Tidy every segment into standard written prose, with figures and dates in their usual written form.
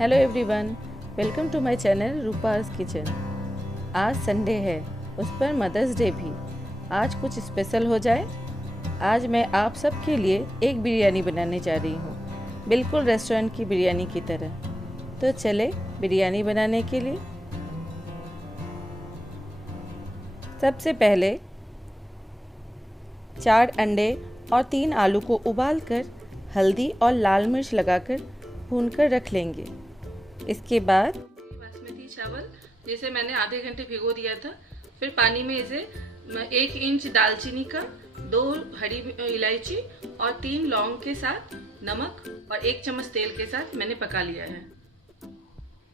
Hello everyone, welcome to my channel Rupa's kitchen. आज Sunday है, उस पर मदर्स डे भी। आज कुछ स्पेशल हो जाए। आज मैं आप सबके लिए एक बिरयानी बनाने जा रही हूँ, बिल्कुल रेस्टोरेंट की बिरयानी की तरह। तो चले बिरयानी बनाने के लिए। सबसे पहले 4 अंडे और 3 आलू को उबालकर हल्दी और लाल मिर्च लगाकर भूनकर रख लेंगे। इसके बाद बासमती चावल जैसे मैंने आधे घंटे भिगो दिया था, फिर पानी में इसे 1 इंच दालचीनी का, 2 हरी इलायची और 3 लौंग के साथ नमक और 1 चम्मच तेल के साथ मैंने पका लिया है।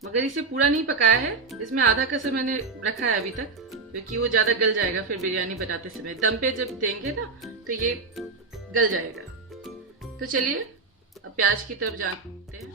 मगर इसे पूरा नहीं पकाया है, इसमें आधा कसर मैंने रखा है अभी तक, क्योंकि वो ज़्यादा गल जाएगा फिर बिरयानी बनाते समय। दम पे जब देंगे ना तो ये गल जाएगा। तो चलिए अब प्याज की तरफ जानते हैं।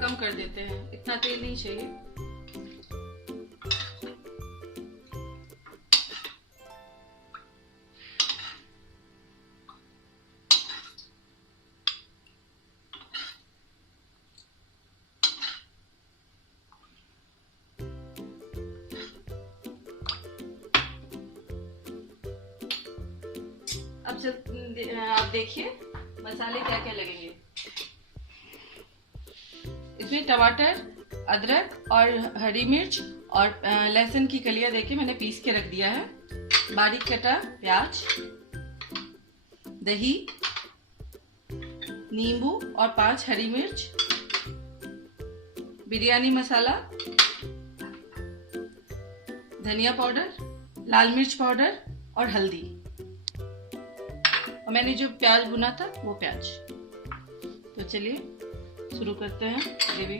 कम कर देते हैं, इतना तेल नहीं चाहिए। अब आप देखिए मसाले क्या क्या लगेंगे। इसमें टमाटर, अदरक और हरी मिर्च और लहसुन की कलियां देखिए मैंने पीस के रख दिया है। बारीक कटा प्याज, दही, नींबू और 5 हरी मिर्च, बिरयानी मसाला, धनिया पाउडर, लाल मिर्च पाउडर और हल्दी। और मैंने जो प्याज भुना था वो प्याज। तो चलिए शुरू करते हैं ग्रेवी।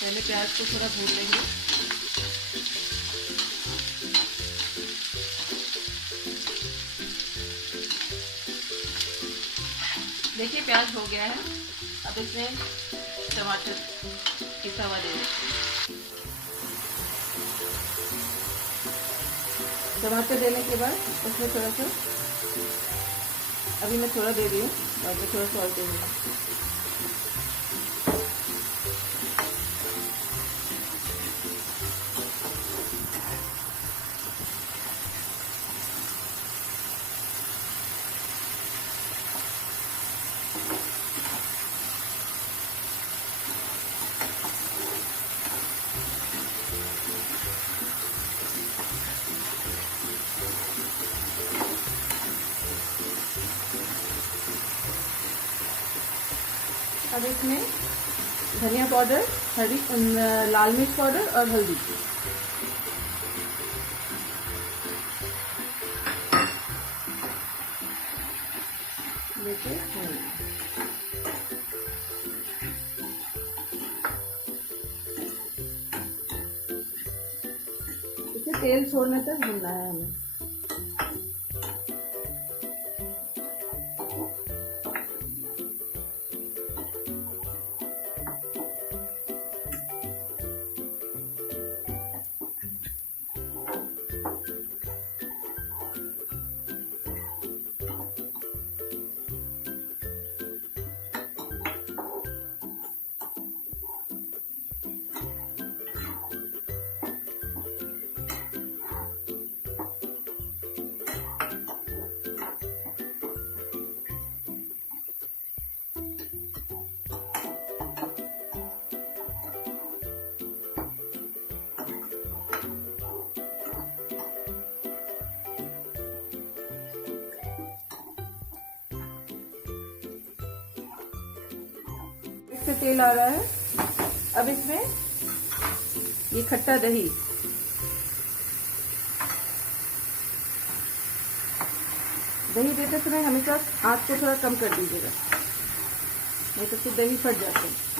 पहले प्याज को थोड़ा भून लेंगे। देखिए प्याज हो गया है। अब इसमें टमाटर पिसा हुआ दे देते हैं। टमाटर देने के बाद उसमें थोड़ा सा, अभी मैं थोड़ा दे रही हूँ, बाद में थोड़ा सा और दे दूँगी। अब इसमें धनिया पाउडर, लाल मिर्च पाउडर और हल्दी। देखिए इसे तेल छोड़ने तक भूनना है हमें। इससे तेल आ रहा है। अब इसमें ये खट्टा दही, दही देते समय हमेशा आँच को थोड़ा कम कर दीजिएगा, नहीं तो फिर दही फट जाते हैं।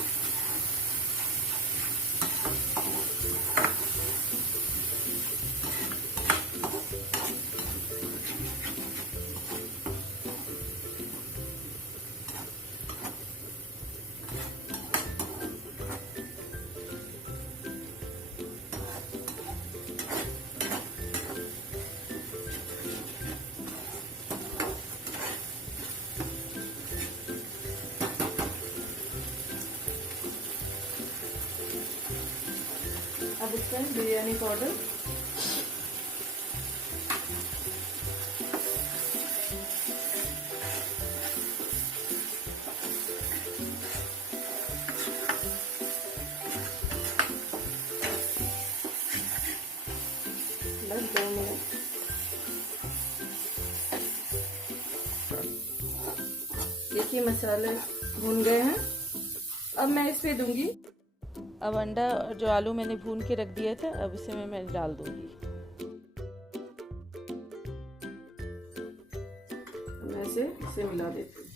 अब इसमें बिरयानी पाउडर, बस 2 मिनट। देखिए मसाले भून गए हैं। अब मैं इस पे दूंगी, अब अंडा और जो आलू मैंने भून के रख दिया था, अब इसे मैं डाल दूंगी। मैं इसे मिला देती हूँ।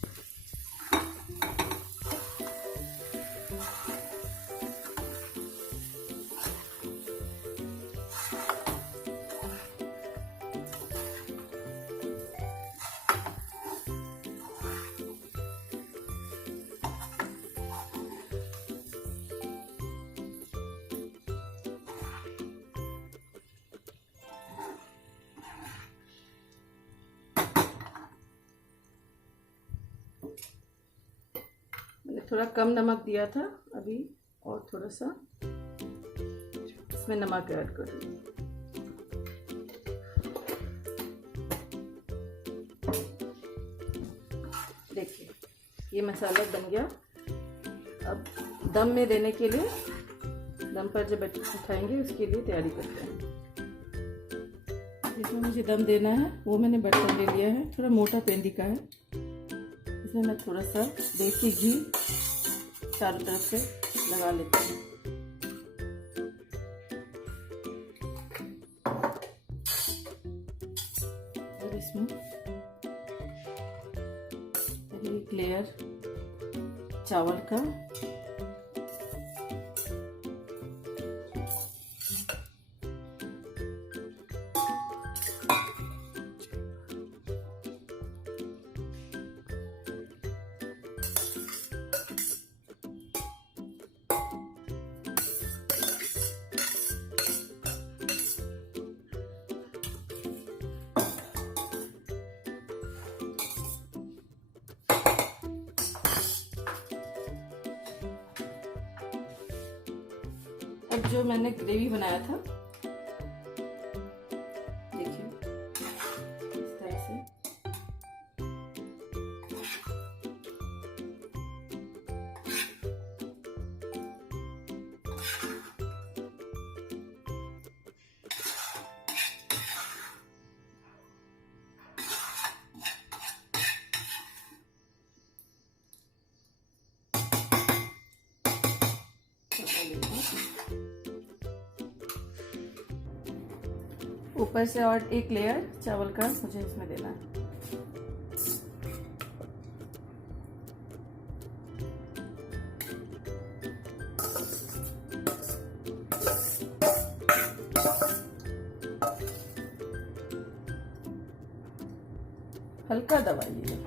मैंने थोड़ा कम नमक दिया था, अभी और थोड़ा सा इसमें नमक ऐड कर दूँगी। देखिए ये मसाला बन गया। अब दम में देने के लिए, दम पर जब उठाएंगे उसके लिए तैयारी करते हैं। इसमें मुझे दम देना है, वो मैंने बर्तन ले लिया है, थोड़ा मोटा पेंदी का है। इसमें मैं थोड़ा सा देसी घी चारों तरफ से लगा लेती हूँ। और इसमें एक लेयर चावल का, जो मैंने ग्रेवी बनाया था, देखिए इस तरह से ऊपर से और एक लेयर चावल का मुझे इसमें देना है। हल्का दबाइए।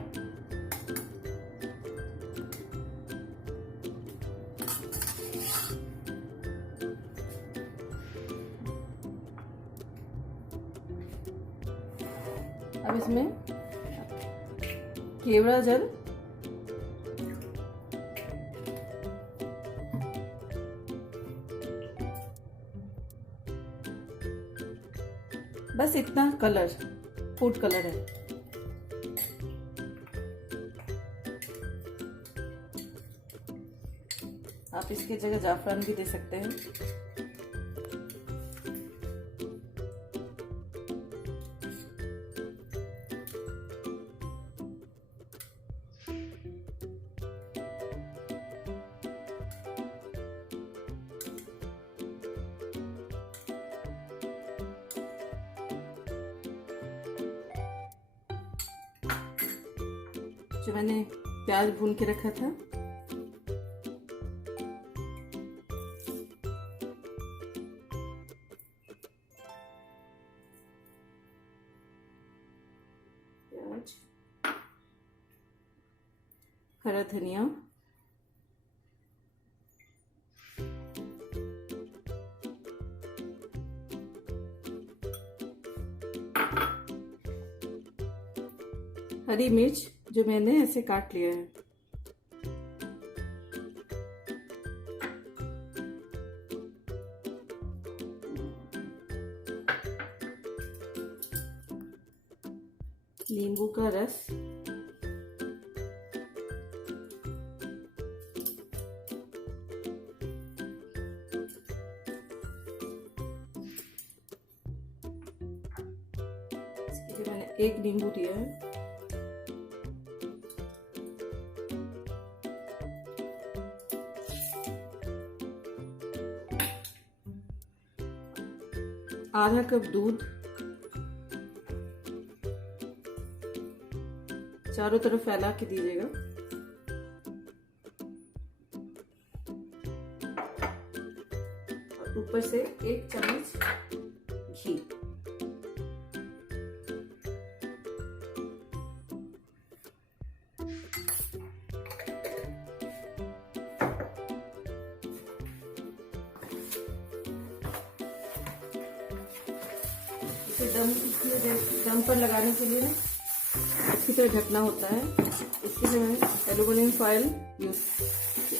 अब इसमें केवड़ा जल, बस इतना कलर, फूड कलर है। आप इसकी जगह जाफरान भी दे सकते हैं। जो मैंने प्याज भून के रखा था, प्याज, हरा धनिया, हरी मिर्च जो मैंने ऐसे काट लिया है, नींबू का रस, इसके लिए मैंने एक नींबू दिया है। आधा कप दूध, चारों तरफ फैला के दीजिएगा। और ऊपर से 1 चम्मच घी। दम पर लगाने के लिए ना अच्छी तरह ढकना होता है, इसके लिए मैंने एल्युमिनियम फॉयल यूज किया।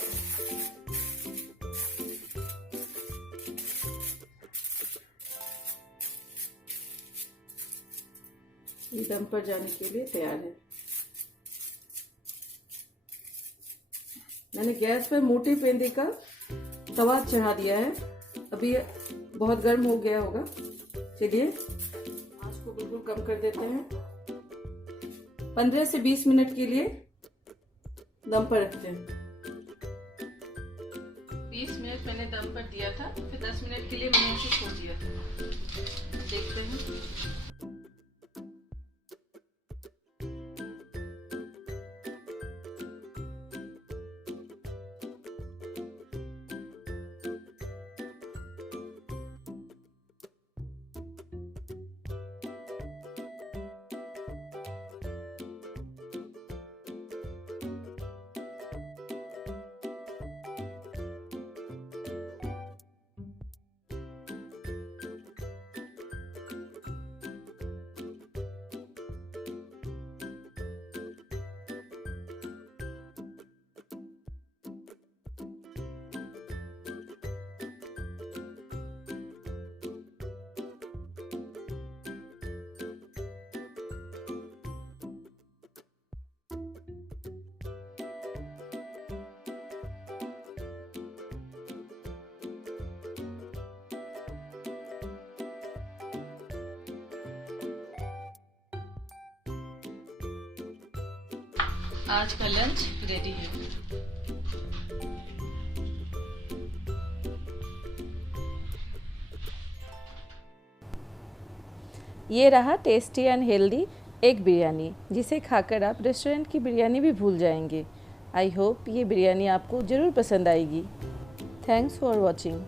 ये दम पर जाने के लिए तैयार है। मैंने गैस पर मोटे पेंदे का तवा चढ़ा दिया है, अभी बहुत गर्म हो गया होगा। चलिए आंच को बिल्कुल कम कर देते हैं। 15 से 20 मिनट के लिए दम पर रखते हैं। 20 मिनट मैंने दम पर दिया था, फिर 10 मिनट के लिए मैंने इसे छोड़ दिया था। देखते हैं। आज का लंच रेडी है। ये रहा tasty and healthy egg biryani, जिसे खाकर आप रेस्टोरेंट की बिरयानी भी भूल जाएंगे। आई होप ये बिरयानी आपको ज़रूर पसंद आएगी। Thanks for watching.